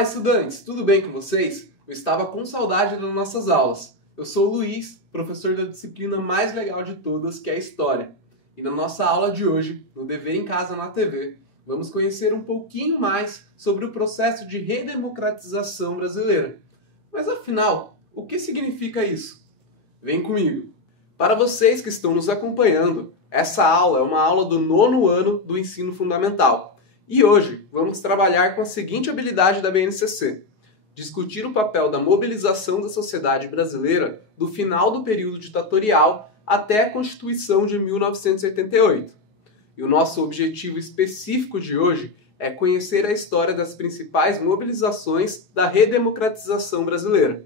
Olá, estudantes! Tudo bem com vocês? Eu estava com saudade das nossas aulas. Eu sou o Luiz, professor da disciplina mais legal de todas, que é a História. E na nossa aula de hoje, no Dever em Casa na TV, vamos conhecer um pouquinho mais sobre o processo de redemocratização brasileira. Mas afinal, o que significa isso? Vem comigo! Para vocês que estão nos acompanhando, essa aula é uma aula do 9º ano do ensino fundamental. E hoje vamos trabalhar com a seguinte habilidade da BNCC: discutir o papel da mobilização da sociedade brasileira do final do período ditatorial até a Constituição de 1988. E o nosso objetivo específico de hoje é conhecer a história das principais mobilizações da redemocratização brasileira.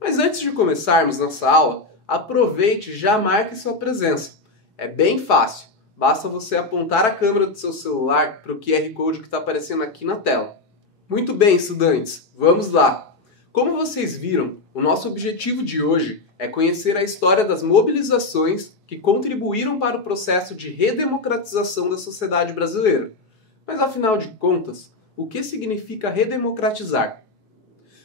Mas antes de começarmos nossa aula, aproveite e já marque sua presença. É bem fácil. Basta você apontar a câmera do seu celular para o QR Code que está aparecendo aqui na tela. Muito bem, estudantes, vamos lá! Como vocês viram, o nosso objetivo de hoje é conhecer a história das mobilizações que contribuíram para o processo de redemocratização da sociedade brasileira. Mas afinal de contas, o que significa redemocratizar?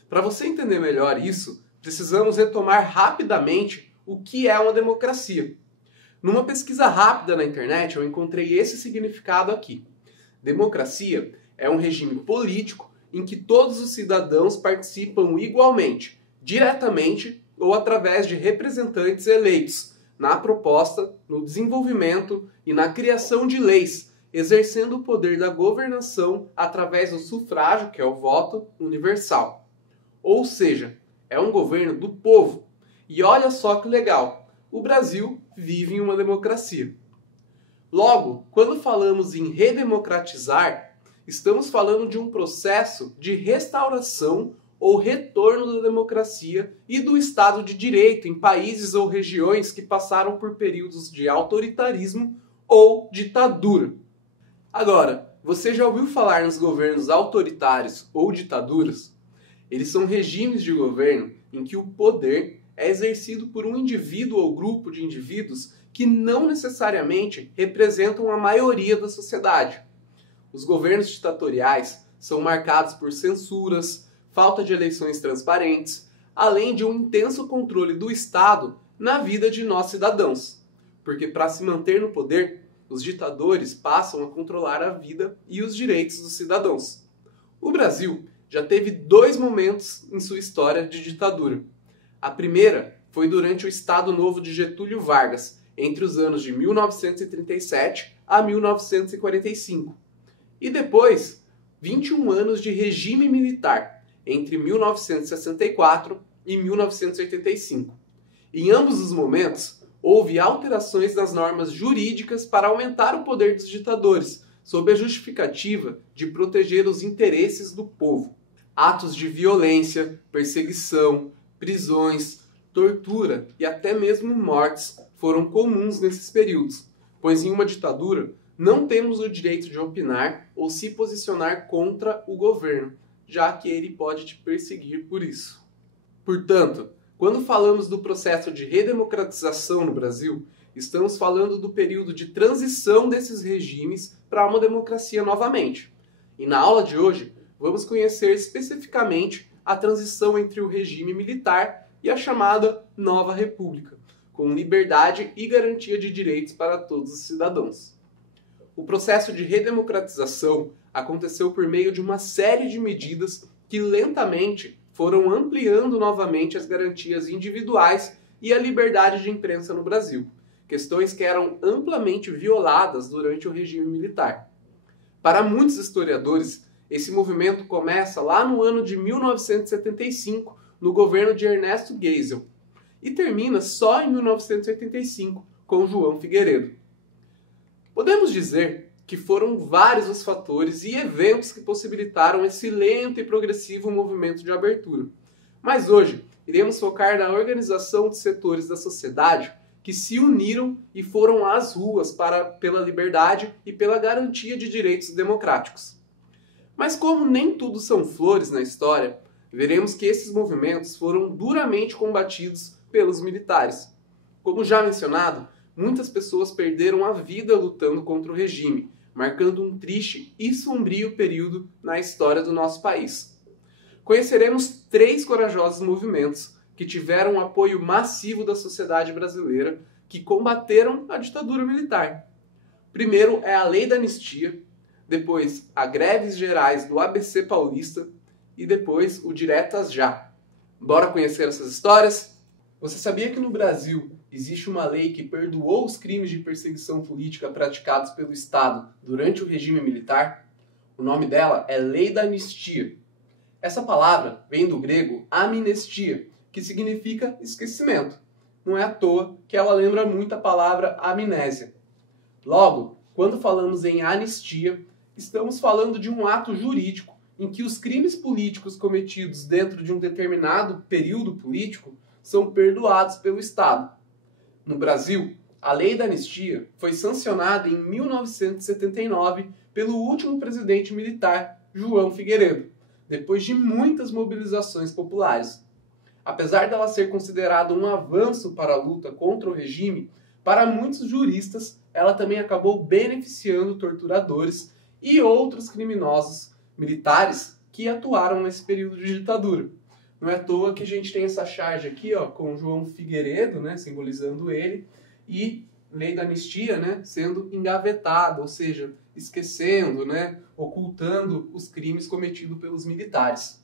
Para você entender melhor isso, precisamos retomar rapidamente o que é uma democracia. Numa pesquisa rápida na internet, eu encontrei esse significado aqui. Democracia é um regime político em que todos os cidadãos participam igualmente, diretamente ou através de representantes eleitos, na proposta, no desenvolvimento e na criação de leis, exercendo o poder da governação através do sufrágio, que é o voto universal. Ou seja, é um governo do povo. E olha só que legal! O Brasil vive em uma democracia. Logo, quando falamos em redemocratizar, estamos falando de um processo de restauração ou retorno da democracia e do Estado de Direito em países ou regiões que passaram por períodos de autoritarismo ou ditadura. Agora, você já ouviu falar nos governos autoritários ou ditaduras? Eles são regimes de governo em que o poder é exercido por um indivíduo ou grupo de indivíduos que não necessariamente representam a maioria da sociedade. Os governos ditatoriais são marcados por censuras, falta de eleições transparentes, além de um intenso controle do Estado na vida de nós cidadãos. Porque para se manter no poder, os ditadores passam a controlar a vida e os direitos dos cidadãos. O Brasil já teve 2 momentos em sua história de ditadura. A primeira foi durante o Estado Novo de Getúlio Vargas, entre os anos de 1937 a 1945. E depois, 21 anos de regime militar, entre 1964 e 1985. Em ambos os momentos, houve alterações nas normas jurídicas para aumentar o poder dos ditadores, sob a justificativa de proteger os interesses do povo. Atos de violência, perseguição, prisões, tortura e até mesmo mortes foram comuns nesses períodos, pois em uma ditadura não temos o direito de opinar ou se posicionar contra o governo, já que ele pode te perseguir por isso. Portanto, quando falamos do processo de redemocratização no Brasil, estamos falando do período de transição desses regimes para uma democracia novamente. E na aula de hoje, vamos conhecer especificamente a transição entre o regime militar e a chamada Nova República, com liberdade e garantia de direitos para todos os cidadãos. O processo de redemocratização aconteceu por meio de uma série de medidas que lentamente foram ampliando novamente as garantias individuais e a liberdade de imprensa no Brasil, questões que eram amplamente violadas durante o regime militar. Para muitos historiadores, esse movimento começa lá no ano de 1975, no governo de Ernesto Geisel, e termina só em 1985, com João Figueiredo. Podemos dizer que foram vários os fatores e eventos que possibilitaram esse lento e progressivo movimento de abertura. Mas hoje, iremos focar na organização de setores da sociedade que se uniram e foram às ruas pela liberdade e pela garantia de direitos democráticos. Mas como nem tudo são flores na história, veremos que esses movimentos foram duramente combatidos pelos militares. Como já mencionado, muitas pessoas perderam a vida lutando contra o regime, marcando um triste e sombrio período na história do nosso país. conheceremos 3 corajosos movimentos que tiveram o apoio massivo da sociedade brasileira, que combateram a ditadura militar. Primeiro é a Lei da Anistia, depois a Greves Gerais do ABC Paulista e depois o Diretas Já. Bora conhecer essas histórias? Você sabia que no Brasil existe uma lei que perdoou os crimes de perseguição política praticados pelo Estado durante o regime militar? O nome dela é Lei da Anistia. Essa palavra vem do grego amnestia, que significa esquecimento. Não é à toa que ela lembra muito a palavra amnésia. Logo, quando falamos em anistia, estamos falando de um ato jurídico em que os crimes políticos cometidos dentro de um determinado período político são perdoados pelo Estado. No Brasil, a Lei da Anistia foi sancionada em 1979 pelo último presidente militar, João Figueiredo, depois de muitas mobilizações populares. Apesar dela ser considerada um avanço para a luta contra o regime, para muitos juristas, ela também acabou beneficiando torturadores e outros criminosos militares que atuaram nesse período de ditadura. Não é à toa que a gente tem essa charge aqui, ó, com João Figueiredo, né, simbolizando ele, e Lei da Anistia, né, sendo engavetada, ou seja, esquecendo, né, ocultando os crimes cometidos pelos militares.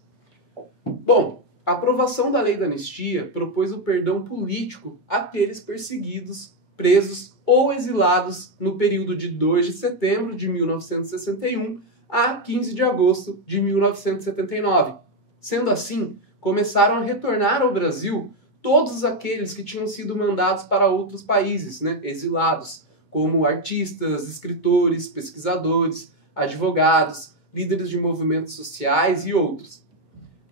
Bom, a aprovação da Lei da Anistia propôs o perdão político àqueles perseguidos, presos ou exilados no período de 2 de setembro de 1961 a 15 de agosto de 1979. Sendo assim, começaram a retornar ao Brasil todos aqueles que tinham sido mandados para outros países, né, exilados, como artistas, escritores, pesquisadores, advogados, líderes de movimentos sociais e outros.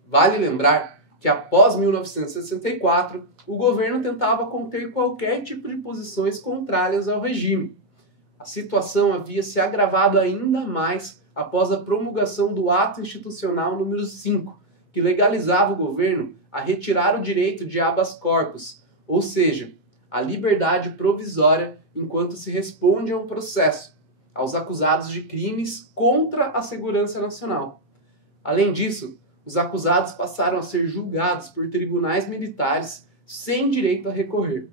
Vale lembrar que após 1964, o governo tentava conter qualquer tipo de posições contrárias ao regime. A situação havia se agravado ainda mais após a promulgação do Ato Institucional número 5, que legalizava o governo a retirar o direito de habeas corpus, ou seja, a liberdade provisória enquanto se responde a um processo, aos acusados de crimes contra a segurança nacional. Além disso, os acusados passaram a ser julgados por tribunais militares sem direito a recorrer.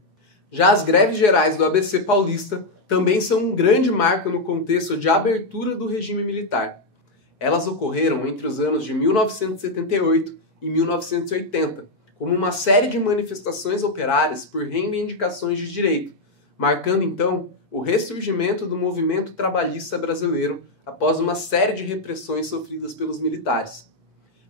Já as greves gerais do ABC Paulista também são um grande marco no contexto de abertura do regime militar. Elas ocorreram entre os anos de 1978 e 1980, como uma série de manifestações operárias por reivindicações de direito, marcando então o ressurgimento do movimento trabalhista brasileiro após uma série de repressões sofridas pelos militares.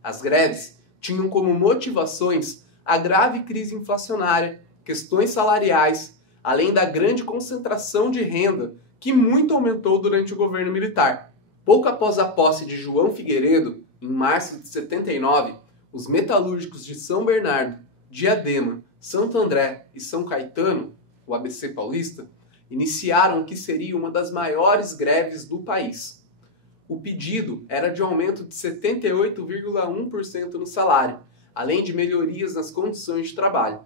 As greves tinham como motivações a grave crise inflacionária, questões salariais, além da grande concentração de renda que muito aumentou durante o governo militar. Pouco após a posse de João Figueiredo, em março de 79, os metalúrgicos de São Bernardo, Diadema, Santo André e São Caetano, o ABC Paulista, iniciaram o que seria uma das maiores greves do país. O pedido era de aumento de 78,1% no salário, além de melhorias nas condições de trabalho.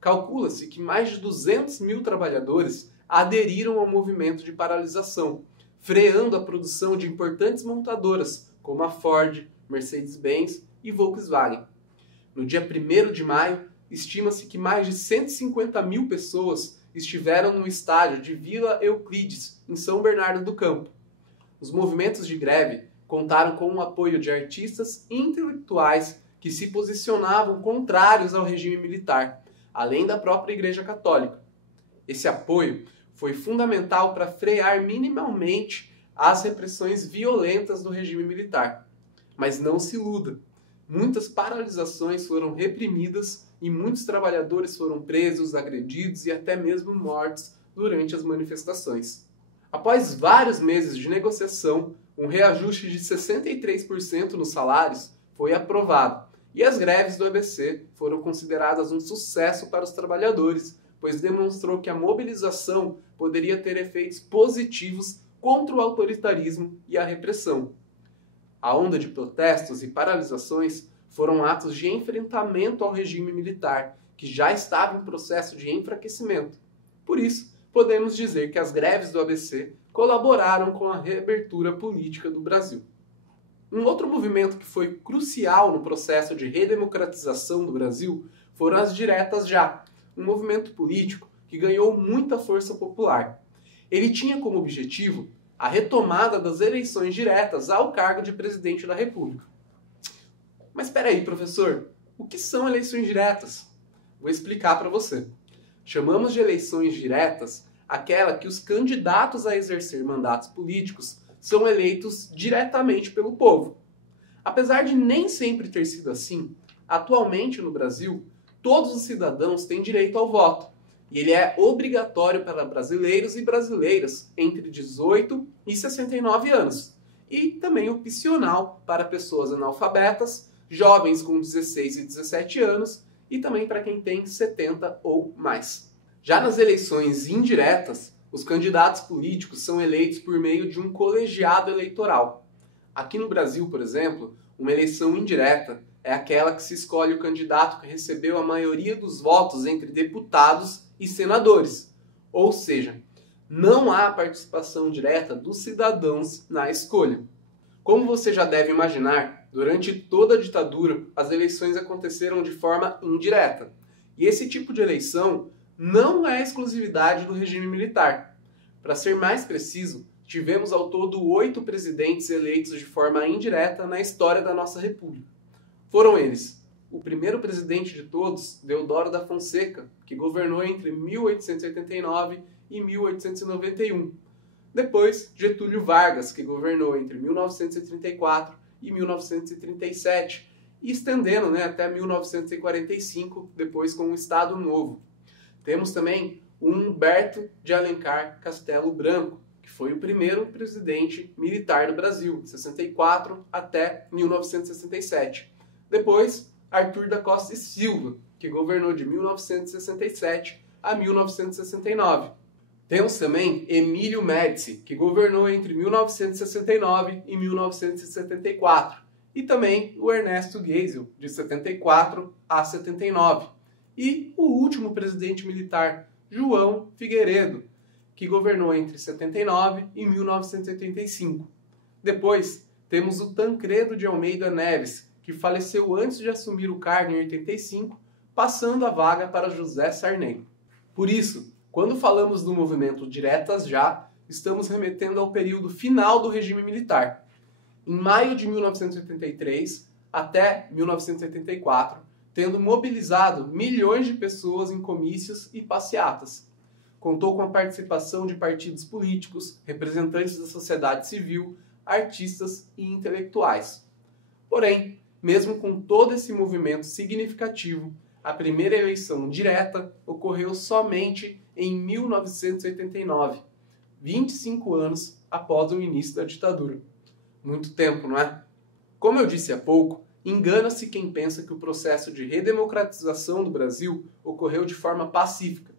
Calcula-se que mais de 200 mil trabalhadores aderiram ao movimento de paralisação, freando a produção de importantes montadoras como a Ford, Mercedes-Benz e Volkswagen. No dia 1º de maio, estima-se que mais de 150 mil pessoas estiveram no estádio de Vila Euclides, em São Bernardo do Campo. Os movimentos de greve contaram com o apoio de artistas e intelectuais que se posicionavam contrários ao regime militar, além da própria Igreja Católica. Esse apoio foi fundamental para frear minimamente as repressões violentas do regime militar. Mas não se iluda, muitas paralisações foram reprimidas e muitos trabalhadores foram presos, agredidos e até mesmo mortos durante as manifestações. Após vários meses de negociação, um reajuste de 63% nos salários foi aprovado e as greves do ABC foram consideradas um sucesso para os trabalhadores, pois demonstrou que a mobilização poderia ter efeitos positivos contra o autoritarismo e a repressão. A onda de protestos e paralisações foram atos de enfrentamento ao regime militar, que já estava em processo de enfraquecimento. Por isso, podemos dizer que as greves do ABC colaboraram com a reabertura política do Brasil. Um outro movimento que foi crucial no processo de redemocratização do Brasil foram as diretas já, um movimento político que ganhou muita força popular. Ele tinha como objetivo a retomada das eleições diretas ao cargo de presidente da República. Mas espera aí, professor, o que são eleições diretas? Vou explicar para você. Chamamos de eleições diretas aquela que os candidatos a exercer mandatos políticos são eleitos diretamente pelo povo. Apesar de nem sempre ter sido assim, atualmente no Brasil, todos os cidadãos têm direito ao voto, e ele é obrigatório para brasileiros e brasileiras entre 18 e 69 anos, e também opcional para pessoas analfabetas, jovens com 16 e 17 anos, e também para quem tem 70 ou mais. Já nas eleições indiretas, os candidatos políticos são eleitos por meio de um colegiado eleitoral. Aqui no Brasil, por exemplo, uma eleição indireta é aquela que se escolhe o candidato que recebeu a maioria dos votos entre deputados e senadores. Ou seja, não há participação direta dos cidadãos na escolha. Como você já deve imaginar, durante toda a ditadura, as eleições aconteceram de forma indireta. E esse tipo de eleição não é exclusividade do regime militar. Para ser mais preciso, tivemos ao todo 8 presidentes eleitos de forma indireta na história da nossa República. Foram eles: o primeiro presidente de todos, Deodoro da Fonseca, que governou entre 1889 e 1891. Depois, Getúlio Vargas, que governou entre 1934 e 1937, e estendendo até 1945, depois com o Estado Novo. Temos também o Humberto de Alencar Castelo Branco, que foi o primeiro presidente militar do Brasil, de 64 até 1967. Depois, Arthur da Costa e Silva, que governou de 1967 a 1969. Temos também Emílio Médici, que governou entre 1969 e 1974. E também o Ernesto Geisel, de 74 a 79. E o último presidente militar, João Figueiredo, que governou entre 79 e 1985. Depois, temos o Tancredo de Almeida Neves, que faleceu antes de assumir o cargo em 85, passando a vaga para José Sarney. Por isso, quando falamos do movimento Diretas Já, estamos remetendo ao período final do regime militar. Em maio de 1983 até 1984, tendo mobilizado milhões de pessoas em comícios e passeatas. Contou com a participação de partidos políticos, representantes da sociedade civil, artistas e intelectuais. Porém, mesmo com todo esse movimento significativo, a primeira eleição direta ocorreu somente em 1989, 25 anos após o início da ditadura. Muito tempo, não é? Como eu disse há pouco, engana-se quem pensa que o processo de redemocratização do Brasil ocorreu de forma pacífica.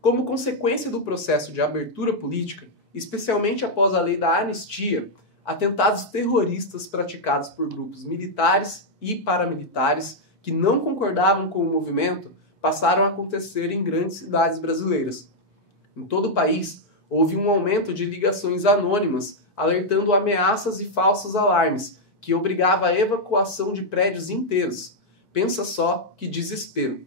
Como consequência do processo de abertura política, especialmente após a lei da anistia, atentados terroristas praticados por grupos militares e paramilitares que não concordavam com o movimento passaram a acontecer em grandes cidades brasileiras. Em todo o país, houve um aumento de ligações anônimas alertando ameaças e falsos alarmes, que obrigava a evacuação de prédios inteiros. Pensa só que desespero.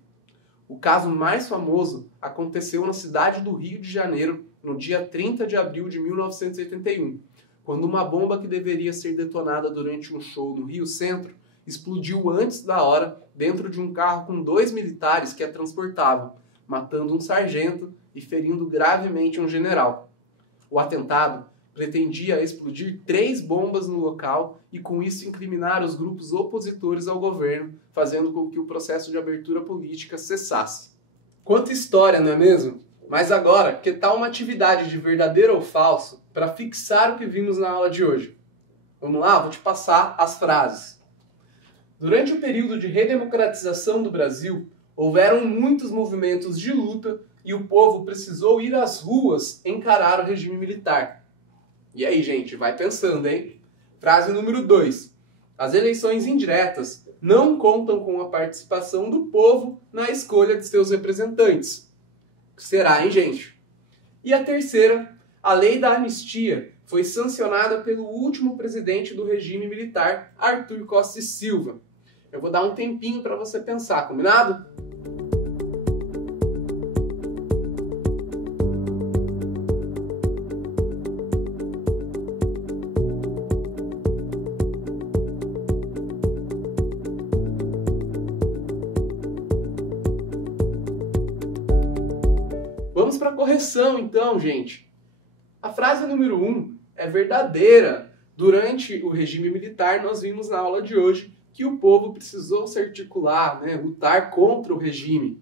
O caso mais famoso aconteceu na cidade do Rio de Janeiro, no dia 30 de abril de 1981, quando uma bomba que deveria ser detonada durante um show no Rio Centro explodiu antes da hora dentro de um carro com 2 militares que a transportavam, matando um sargento e ferindo gravemente um general. O atentado pretendia explodir 3 bombas no local e com isso incriminar os grupos opositores ao governo, fazendo com que o processo de abertura política cessasse. Quanta história, não é mesmo? Mas agora, que tal uma atividade de verdadeiro ou falso para fixar o que vimos na aula de hoje? Vamos lá, vou te passar as frases. Durante o período de redemocratização do Brasil, houveram muitos movimentos de luta e o povo precisou ir às ruas encarar o regime militar. E aí, gente, vai pensando, hein? Frase número 2. As eleições indiretas não contam com a participação do povo na escolha de seus representantes. Será, hein, gente? E a terceira, a lei da anistia foi sancionada pelo último presidente do regime militar, Arthur Costa e Silva. Eu vou dar um tempinho para você pensar, combinado? Vamos para a correção então, gente. A frase número 1 é verdadeira. Durante o regime militar, nós vimos na aula de hoje que o povo precisou se articular, lutar contra o regime.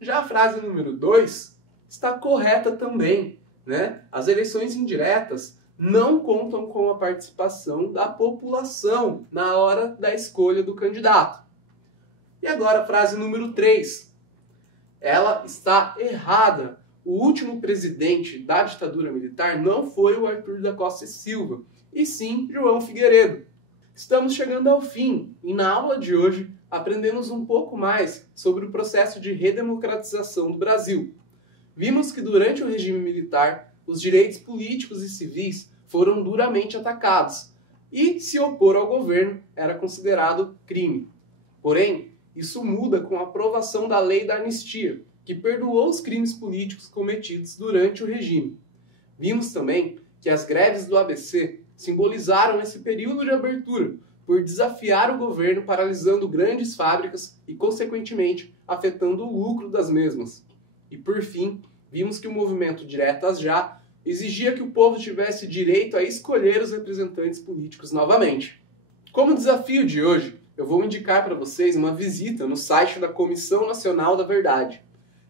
Já a frase número 2 está correta também. As eleições indiretas não contam com a participação da população na hora da escolha do candidato. E agora a frase número 3. Ela está errada. O último presidente da ditadura militar não foi o Arthur da Costa e Silva, e sim João Figueiredo. Estamos chegando ao fim e na aula de hoje aprendemos um pouco mais sobre o processo de redemocratização do Brasil. Vimos que durante o regime militar, os direitos políticos e civis foram duramente atacados e se opor ao governo era considerado crime. Porém, isso muda com a aprovação da Lei da Anistia, que perdoou os crimes políticos cometidos durante o regime. Vimos também que as greves do ABC simbolizaram esse período de abertura, por desafiar o governo paralisando grandes fábricas e, consequentemente, afetando o lucro das mesmas. E, por fim, vimos que o movimento Diretas Já exigia que o povo tivesse direito a escolher os representantes políticos novamente. Como desafio de hoje, eu vou indicar para vocês uma visita no site da Comissão Nacional da Verdade.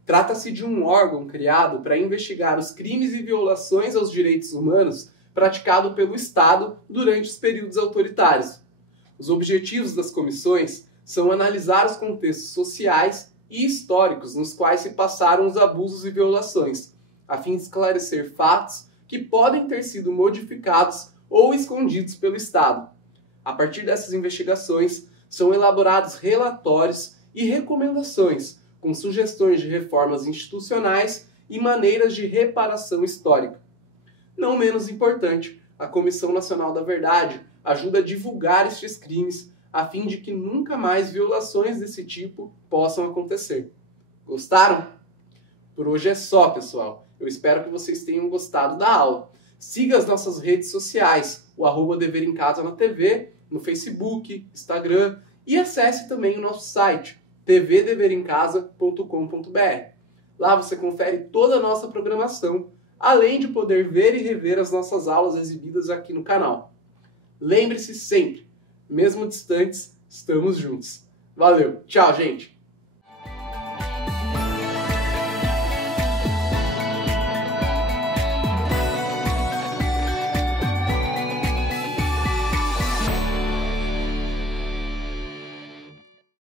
Trata-se de um órgão criado para investigar os crimes e violações aos direitos humanos praticados pelo Estado durante os períodos autoritários. Os objetivos das comissões são analisar os contextos sociais e históricos nos quais se passaram os abusos e violações, a fim de esclarecer fatos que podem ter sido modificados ou escondidos pelo Estado. A partir dessas investigações, são elaborados relatórios e recomendações com sugestões de reformas institucionais e maneiras de reparação histórica. Não menos importante, a Comissão Nacional da Verdade ajuda a divulgar estes crimes a fim de que nunca mais violações desse tipo possam acontecer. Gostaram? Por hoje é só, pessoal. Eu espero que vocês tenham gostado da aula. Siga as nossas redes sociais, o @Dever em Casa na TV, no Facebook, Instagram, e acesse também o nosso site, tvdeverimcasa.com.br. Lá você confere toda a nossa programação, além de poder ver e rever as nossas aulas exibidas aqui no canal. Lembre-se sempre, mesmo distantes, estamos juntos. Valeu, tchau, gente!